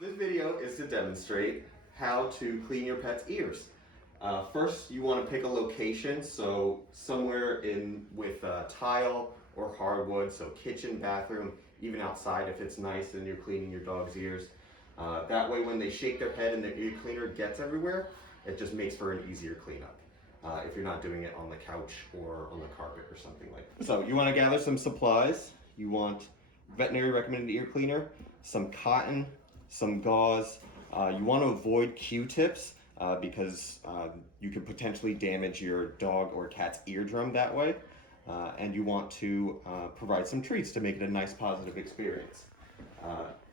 This video is to demonstrate how to clean your pet's ears. First, you want to pick a location, so somewhere with tile or hardwood, so kitchen, bathroom, even outside if it's nice and you're cleaning your dog's ears. That way when they shake their head and the ear cleaner gets everywhere, it just makes for an easier cleanup. If you're not doing it on the couch or on the carpet or something like that. So you want to gather some supplies. You want veterinary recommended ear cleaner, some cotton, some gauze. You want to avoid Q-tips because you could potentially damage your dog or cat's eardrum that way. And you want to provide some treats to make it a nice positive experience.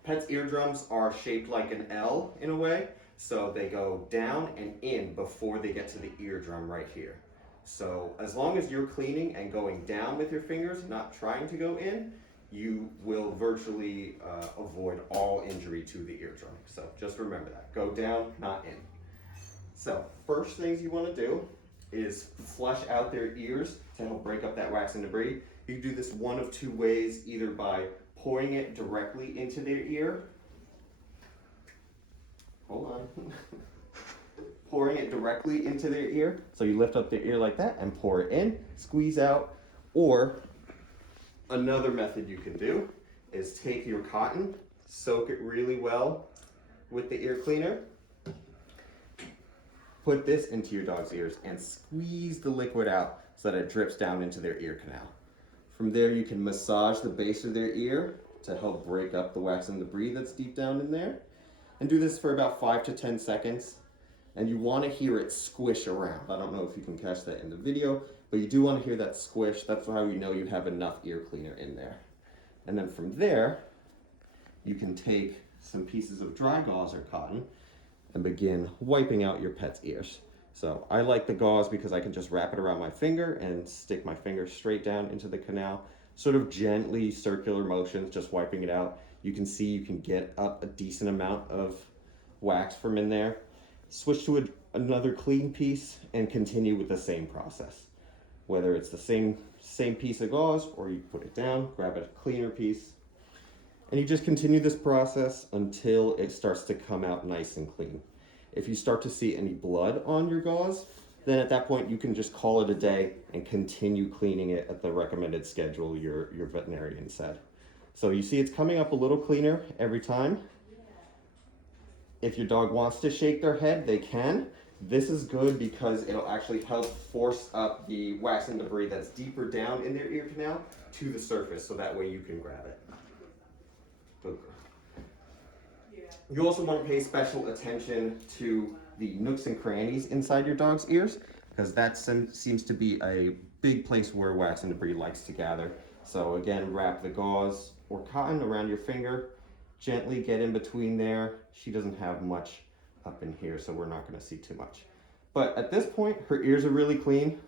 Pets' eardrums are shaped like an L in a way, so they go down and in before they get to the eardrum right here. So as long as you're cleaning and going down with your fingers, not trying to go in, you will virtually avoid all injury to the eardrum. So just remember that. Go down, not in. So first things you want to do is flush out their ears to help break up that wax and debris. You can do this one of two ways, either by pouring it directly into their ear. Hold on. Pouring it directly into their ear. So you lift up their ear like that and pour it in, squeeze out. Or another method you can do is take your cotton, soak it really well with the ear cleaner, put this into your dog's ears and squeeze the liquid out so that it drips down into their ear canal. From there you can massage the base of their ear to help break up the wax and debris that's deep down in there. And do this for about 5 to 10 seconds. And you want to hear it squish around. I don't know if you can catch that in the video, but you do want to hear that squish. That's how you know you have enough ear cleaner in there. And then from there, you can take some pieces of dry gauze or cotton and begin wiping out your pet's ears. So I like the gauze because I can just wrap it around my finger and stick my finger straight down into the canal, sort of gently circular motions, just wiping it out. You can see you can get up a decent amount of wax from in there. Switch to another clean piece and continue with the same process. Whether it's the same piece of gauze or you put it down, grab a cleaner piece, and you just continue this process until it starts to come out nice and clean. If you start to see any blood on your gauze, then at that point you can just call it a day and continue cleaning it at the recommended schedule your veterinarian said. So you see it's coming up a little cleaner every time. If your dog wants to shake their head, they can. This is good because it'll actually help force up the wax and debris that's deeper down in their ear canal to the surface, so that way you can grab it. You also want to pay special attention to the nooks and crannies inside your dog's ears, because that seems to be a big place where wax and debris likes to gather. So again, wrap the gauze or cotton around your finger, gently get in between there. She doesn't have much up in here, so we're not going to see too much. But at this point, her ears are really clean.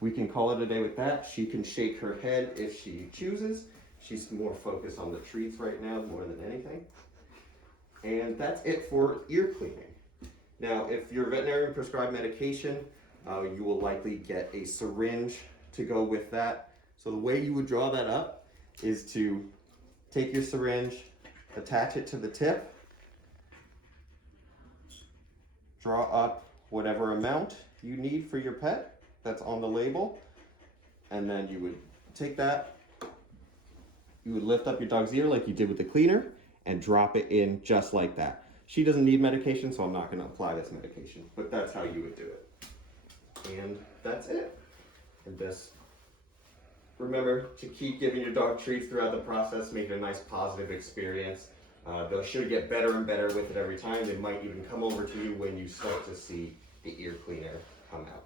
We can call it a day with that. She can shake her head if she chooses. She's more focused on the treats right now more than anything. And that's it for ear cleaning. Now, if your veterinarian prescribed medication, you will likely get a syringe to go with that. So the way you would draw that up is to take your syringe, attach it to the tip, draw up whatever amount you need for your pet that's on the label, and then you would take that, you would lift up your dog's ear like you did with the cleaner and drop it in just like that. She doesn't need medication, so I'm not going to apply this medication, but that's how you would do it. And that's it. And just remember to keep giving your dog treats throughout the process, make it a nice positive experience. They'll should get better and better with it every time. They might even come over to you when you start to see the ear cleaner come out.